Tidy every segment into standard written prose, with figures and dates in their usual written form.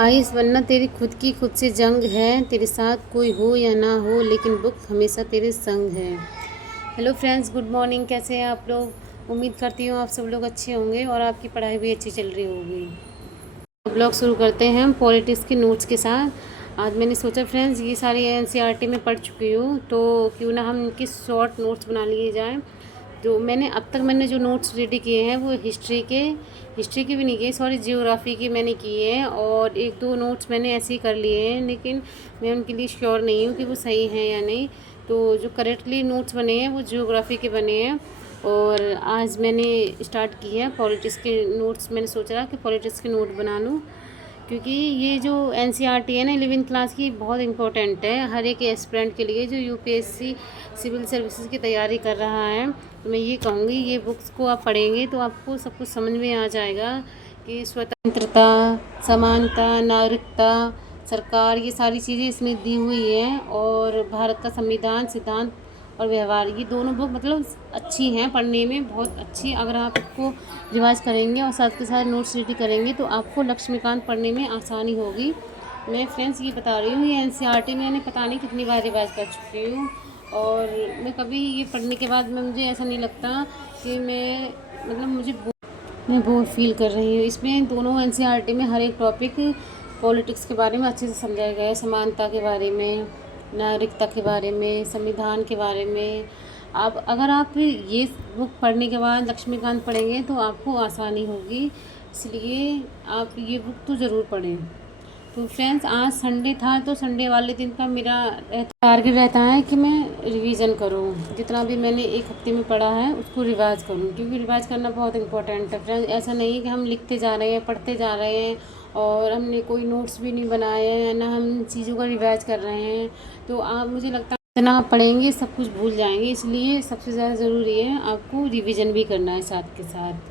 Ice वरना तेरी खुद की खुद से जंग है। तेरे साथ कोई हो या ना हो, लेकिन बुक हमेशा तेरे संग है। Hello friends, good morning. कैसे हैं आप लोग? उम्मीद करती हूँ आप सब लोग अच्छे होंगे और आपकी पढ़ाई भी अच्छी चल रही होगी। ब्लॉग शुरू करते हैं हम पॉलिटिक्स के नोट्स के साथ। आज मैंने सोचा फ्रेंड्स, ये सारी एनसीईआरटी में पढ़ चुकी हूँ, तो क्यों ना हम इनके शॉर्ट नोट्स बना लिए जाएँ। तो अब तक मैंने जो नोट्स रेडी किए हैं वो हिस्ट्री के भी नहीं किए, सॉरी, जियोग्राफी के मैंने किए हैं। और एक दो नोट्स मैंने ऐसे ही कर लिए हैं, लेकिन मैं उनके लिए श्योर नहीं हूँ कि वो सही हैं या नहीं। तो जो करेक्टली नोट्स बने हैं वो जियोग्राफी के बने हैं। और आज मैंने स्टार्ट की है पॉलिटिक्स के नोट्स। मैंने सोचा कि पॉलिटिक्स के नोट बना लूँ, क्योंकि ये जो एनसीईआरटी है ना 11वीं क्लास की, बहुत इंपॉर्टेंट है हर एक एस्पिरेंट के लिए जो यूपीएससी सिविल सर्विसेज की तैयारी कर रहा है। तो मैं ये कहूँगी, ये बुक्स को आप पढ़ेंगे तो आपको सब कुछ समझ में आ जाएगा कि स्वतंत्रता, समानता, नागरिकता, सरकार, ये सारी चीज़ें इसमें दी हुई हैं। और भारत का संविधान, सिद्धांत और व्यवहार, ये दोनों बुक मतलब अच्छी हैं पढ़ने में, बहुत अच्छी। अगर आप इसको रिवाइज करेंगे और साथ के साथ नोट्स रेडी करेंगे तो आपको लक्ष्मीकांत पढ़ने में आसानी होगी। मैं फ्रेंड्स ये बता रही हूँ, ये एनसीईआरटी में मैंने पता नहीं कितनी बार रिवाइज कर चुकी हूँ। और मैं कभी ये पढ़ने के बाद में मुझे ऐसा नहीं लगता कि मैं बोर फील कर रही हूँ। इसमें दोनों एनसीईआरटी में हर एक टॉपिक पॉलिटिक्स के बारे में अच्छे से समझाया गया है। समानता के बारे में, नागरिकता के बारे में, संविधान के बारे में। अगर आप ये बुक पढ़ने के बाद लक्ष्मीकांत पढ़ेंगे तो आपको आसानी होगी, इसलिए आप ये बुक तो ज़रूर पढ़ें। तो फ्रेंड्स, आज संडे था तो संडे वाले दिन का मेरा टारगेट रहता है कि मैं रिवीजन करूँ, जितना भी मैंने एक हफ्ते में पढ़ा है उसको रिवाइज करूँ, क्योंकि रिवाइज करना बहुत इंपॉर्टेंट है फ्रेंड्स। ऐसा नहीं है कि हम लिखते जा रहे हैं, पढ़ते जा रहे हैं और हमने कोई नोट्स भी नहीं बनाए हैं, ना हम चीज़ों का रिवाइज कर रहे हैं। तो आप, मुझे लगता है जितना आप पढ़ेंगे सब कुछ भूल जाएंगे, इसलिए सबसे ज़्यादा ज़रूरी है आपको रिवीजन भी करना है साथ के साथ।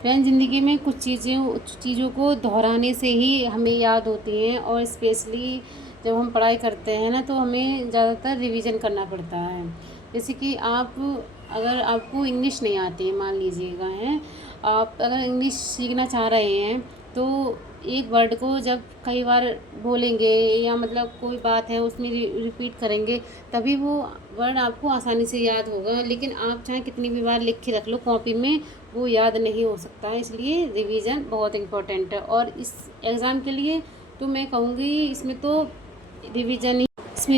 फ्रेंड्स, ज़िंदगी में कुछ चीज़ों को दोहराने से ही हमें याद होती हैं, और स्पेशली जब हम पढ़ाई करते हैं ना तो हमें ज़्यादातर रिवीजन करना पड़ता है। जैसे कि अगर आपको इंग्लिश नहीं आती है, मान लीजिएगा है, आप अगर इंग्लिश सीखना चाह रहे हैं तो एक वर्ड को जब कई बार बोलेंगे या मतलब कोई बात है उसमें रिपीट करेंगे, तभी वो वर्ड आपको आसानी से याद होगा। लेकिन आप चाहे कितनी भी बार लिख के रख लो कॉपी में, वो याद नहीं हो सकता है। इसलिए रिवीजन बहुत इम्पोर्टेंट है। और इस एग्ज़ाम के लिए तो मैं कहूँगी इसमें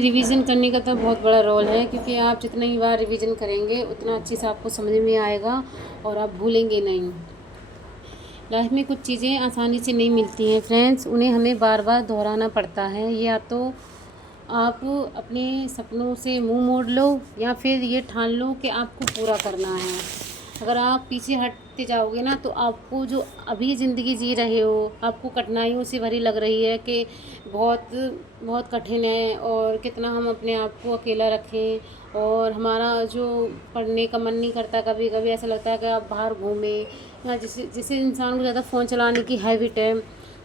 रिवीजन करने का तो बहुत बड़ा रोल है, क्योंकि आप जितनी बार रिवीजन करेंगे उतना अच्छे से आपको समझ में आएगा और आप भूलेंगे नहीं। लाइफ में कुछ चीज़ें आसानी से नहीं मिलती हैं फ्रेंड्स, उन्हें हमें बार बार दोहराना पड़ता है। या तो आप अपने सपनों से मुंह मोड़ लो, या फिर ये ठान लो कि आपको पूरा करना है। अगर आप पीछे हटते जाओगे ना तो आपको जो अभी ज़िंदगी जी रहे हो, आपको कठिनाइयों से भरी लग रही है कि बहुत बहुत कठिन है, और कितना हम अपने आप को अकेला रखें, और हमारा जो पढ़ने का मन नहीं करता। कभी कभी ऐसा लगता है कि आप बाहर घूमें, या जिसे इंसान को ज़्यादा फ़ोन चलाने की हैबिट है।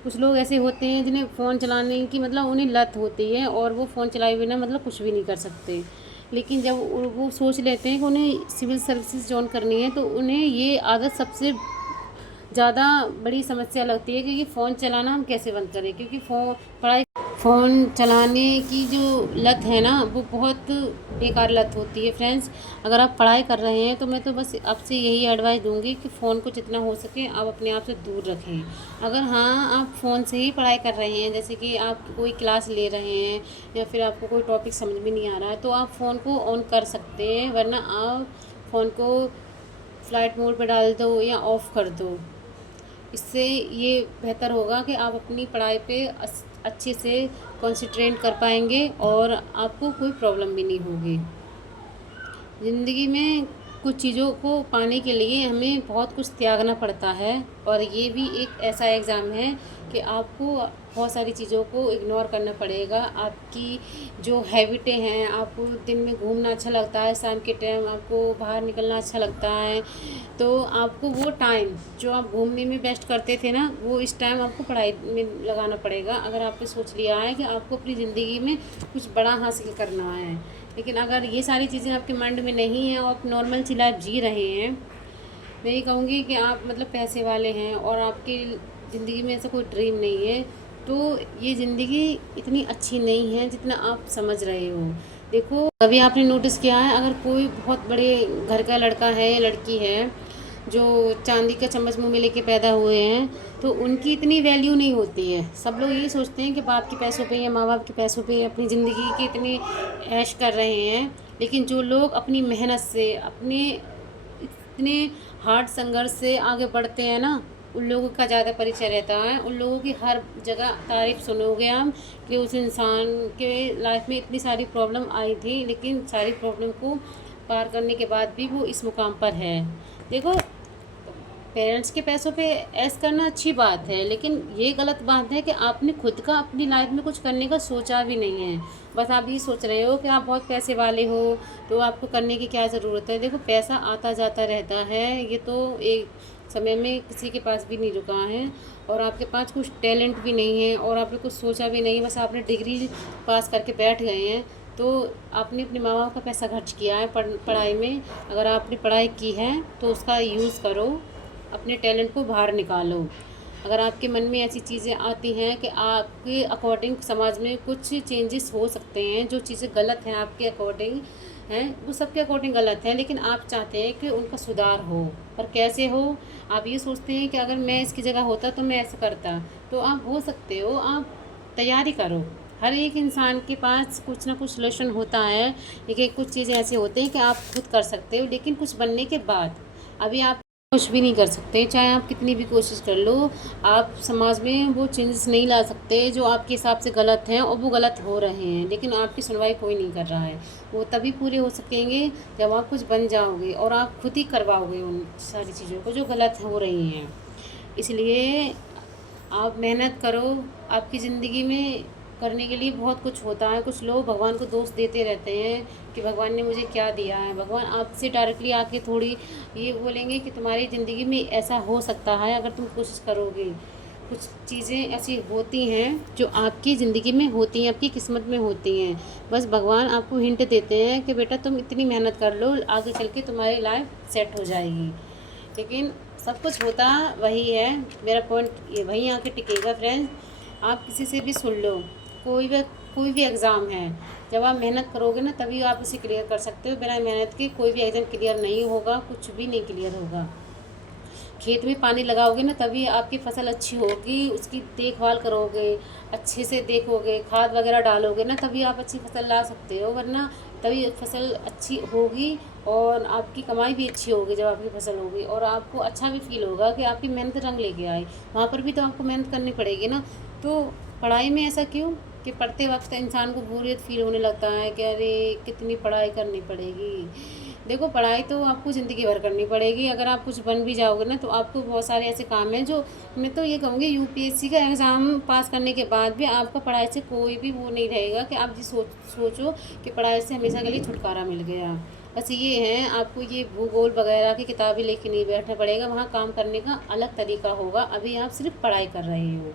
कुछ लोग ऐसे होते हैं जिन्हें फ़ोन चलाने की मतलब उन्हें लत होती है, और वो फ़ोन चलाए बिना मतलब कुछ भी नहीं कर सकते। लेकिन जब वो सोच लेते हैं कि उन्हें सिविल सर्विसेज जॉइन करनी है, तो उन्हें ये आदत सबसे ज़्यादा बड़ी समस्या लगती है कि ये फ़ोन चलाना हम कैसे बंद करें। क्योंकि फ़ोन चलाने की जो लत है ना, वो बहुत बेकार लत होती है फ्रेंड्स। अगर आप पढ़ाई कर रहे हैं तो मैं तो बस आपसे यही एडवाइस दूंगी कि फ़ोन को जितना हो सके आप अपने आप से दूर रखें। अगर हाँ, आप फ़ोन से ही पढ़ाई कर रहे हैं, जैसे कि आप कोई क्लास ले रहे हैं या फिर आपको कोई टॉपिक समझ में नहीं आ रहा है, तो आप फ़ोन को ऑन कर सकते हैं, वरना आप फ़ोन को फ़्लाइट मोड पर डाल दो या ऑफ़ कर दो। इससे ये बेहतर होगा कि आप अपनी पढ़ाई पे अच्छे से कंसंट्रेट कर पाएंगे और आपको कोई प्रॉब्लम भी नहीं होगी। ज़िंदगी में कुछ चीज़ों को पाने के लिए हमें बहुत कुछ त्यागना पड़ता है, और ये भी एक ऐसा एग्ज़ाम है कि आपको बहुत सारी चीज़ों को इग्नोर करना पड़ेगा। आपकी जो हैबिटें हैं, आपको दिन में घूमना अच्छा लगता है, शाम के टाइम आपको बाहर निकलना अच्छा लगता है, तो आपको वो टाइम जो आप घूमने में वेस्ट करते थे ना, वो इस टाइम आपको पढ़ाई में लगाना पड़ेगा। अगर आपने सोच लिया है कि आपको अपनी ज़िंदगी में कुछ बड़ा हासिल करना है। लेकिन अगर ये सारी चीज़ें आपके माइंड में नहीं हैं और आप नॉर्मल सी लाइफ जी रहे हैं, मैं ये कहूँगी कि आप मतलब पैसे वाले हैं और आपकी ज़िंदगी में ऐसा कोई ड्रीम नहीं है, तो ये ज़िंदगी इतनी अच्छी नहीं है जितना आप समझ रहे हो। देखो, कभी आपने नोटिस किया है, अगर कोई बहुत बड़े घर का लड़का है या लड़की है जो चांदी का चम्मच मुंह में लेके पैदा हुए हैं, तो उनकी इतनी वैल्यू नहीं होती है। सब लोग यही सोचते हैं कि बाप के पैसों पे या माँ बाप के पैसों पे अपनी ज़िंदगी की इतनी ऐश कर रहे हैं। लेकिन जो लोग अपनी मेहनत से, अपने इतने हार्ड संघर्ष से आगे बढ़ते हैं ना, उन लोगों का ज़्यादा परिचय रहता है। उन लोगों की हर जगह तारीफ़ सुनोगे हम कि उस इंसान के लाइफ में इतनी सारी प्रॉब्लम आई थी, लेकिन सारी प्रॉब्लम को पार करने के बाद भी वो इस मुकाम पर है। देखो, पेरेंट्स के पैसों पे ऐश करना अच्छी बात है, लेकिन ये गलत बात है कि आपने खुद का अपनी लाइफ में कुछ करने का सोचा भी नहीं है। बस आप ये सोच रहे हो कि आप बहुत पैसे वाले हो तो आपको करने की क्या ज़रूरत है। देखो, पैसा आता जाता रहता है, ये तो एक समय में किसी के पास भी नहीं रुका है। और आपके पास कुछ टैलेंट भी नहीं है और आपने कुछ सोचा भी नहीं, बस आपने डिग्री पास करके बैठ गए हैं। तो आपने अपने माँ बाप का पैसा खर्च किया है पढ़ाई में। अगर आपने पढ़ाई की है तो उसका यूज़ करो, अपने टैलेंट को बाहर निकालो। अगर आपके मन में ऐसी चीज़ें आती हैं कि आपके अकॉर्डिंग समाज में कुछ चेंजेस हो सकते हैं, जो चीज़ें गलत हैं आपके अकॉर्डिंग हैं, वो सबके अकॉर्डिंग गलत है, लेकिन आप चाहते हैं कि उनका सुधार हो। पर कैसे हो? आप ये सोचते हैं कि अगर मैं इसकी जगह होता तो मैं ऐसा करता। तो आप हो सकते हो, आप तैयारी करो। हर एक इंसान के पास कुछ ना कुछ सोल्यूशन होता है, लेकिन कुछ चीज़ें ऐसे होते हैं कि आप खुद कर सकते हो, लेकिन कुछ बनने के बाद। अभी आप कुछ भी नहीं कर सकते, चाहे आप कितनी भी कोशिश कर लो। आप समाज में वो चेंजेस नहीं ला सकते जो आपके हिसाब से गलत हैं, और वो गलत हो रहे हैं, लेकिन आपकी सुनवाई कोई नहीं कर रहा है। वो तभी पूरे हो सकेंगे जब आप कुछ बन जाओगे और आप खुद ही करवाओगे उन सारी चीज़ों को जो गलत हो रही हैं। इसलिए आप मेहनत करो। आपकी ज़िंदगी में करने के लिए बहुत कुछ होता है। कुछ लोग भगवान को दोष देते रहते हैं कि भगवान ने मुझे क्या दिया है। भगवान आपसे डायरेक्टली आके थोड़ी ये बोलेंगे कि तुम्हारी ज़िंदगी में ऐसा हो सकता है अगर तुम कोशिश करोगे। कुछ चीज़ें ऐसी होती हैं जो आपकी ज़िंदगी में होती हैं, आपकी किस्मत में होती हैं। बस भगवान आपको हिंट देते हैं कि बेटा तुम इतनी मेहनत कर लो, आगे चल के तुम्हारी लाइफ सेट हो जाएगी। लेकिन सब कुछ होता वही है। मेरा पॉइंट ये वहीं आके टिकेगा फ्रेंड्स। आप किसी से भी सुन लो, कोई भी कोई भी एग्ज़ाम है, जब आप मेहनत करोगे ना तभी आप उसे क्लियर कर सकते हो। बिना मेहनत के कोई भी एग्ज़ाम क्लियर नहीं होगा, कुछ भी नहीं क्लियर होगा। खेत में पानी लगाओगे ना तभी आपकी फसल अच्छी होगी, उसकी देखभाल करोगे, अच्छे से देखोगे, खाद वगैरह डालोगे ना तभी आप अच्छी फसल ला सकते हो। वरना तभी फसल अच्छी होगी और आपकी कमाई भी अच्छी होगी जब आपकी फसल होगी, और आपको अच्छा भी फील होगा कि आपकी मेहनत रंग लेके आई। वहाँ पर भी तो आपको मेहनत करनी पड़ेगी ना। तो पढ़ाई में ऐसा क्यों कि पढ़ते वक्त इंसान को बोरियत फील होने लगता है कि अरे कितनी पढ़ाई करनी पड़ेगी। देखो, पढ़ाई तो आपको ज़िंदगी भर करनी पड़ेगी। अगर आप कुछ बन भी जाओगे ना तो आपको बहुत सारे ऐसे काम हैं जो, मैं तो ये कहूँगी, यूपीएससी का एग्ज़ाम पास करने के बाद भी आपका पढ़ाई से कोई भी वो नहीं रहेगा कि आप सोचो कि पढ़ाई से हमेशा के लिए छुटकारा मिल गया। बस ये है, आपको ये भूगोल वगैरह की किताबें लेके नहीं बैठना पड़ेगा, वहाँ काम करने का अलग तरीका होगा। अभी आप सिर्फ पढ़ाई कर रहे हो,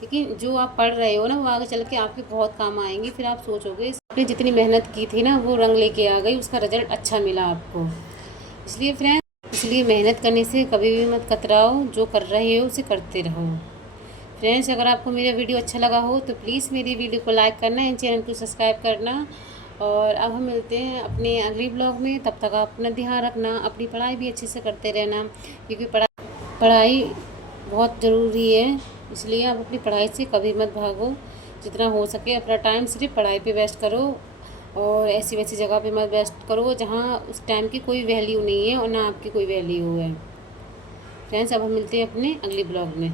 लेकिन जो आप पढ़ रहे हो ना वो आगे चल के आपके बहुत काम आएंगी। फिर आप सोचोगे आपने जितनी मेहनत की थी ना वो रंग लेके आ गई, उसका रिजल्ट अच्छा मिला आपको। इसलिए फ्रेंड, इसलिए मेहनत करने से कभी भी मत कतराओ, जो कर रहे हो उसे करते रहो। फ्रेंड्स, अगर आपको मेरा वीडियो अच्छा लगा हो तो प्लीज़ मेरी वीडियो को लाइक करना, इन चैनल को सब्सक्राइब करना। और अब हम मिलते हैं अपने अगली ब्लॉग में। तब तक आप अपना ध्यान रखना, अपनी पढ़ाई भी अच्छे से करते रहना, क्योंकि पढ़ाई बहुत ज़रूरी है। इसलिए आप अपनी पढ़ाई से कभी मत भागो। जितना हो सके अपना टाइम सिर्फ पढ़ाई पे वेस्ट करो, और ऐसी वैसी जगह पे मत वेस्ट करो जहाँ उस टाइम की कोई वैल्यू नहीं है और ना आपकी कोई वैल्यू है। फ्रेंड्स, अब हम मिलते हैं अपने अगली ब्लॉग में।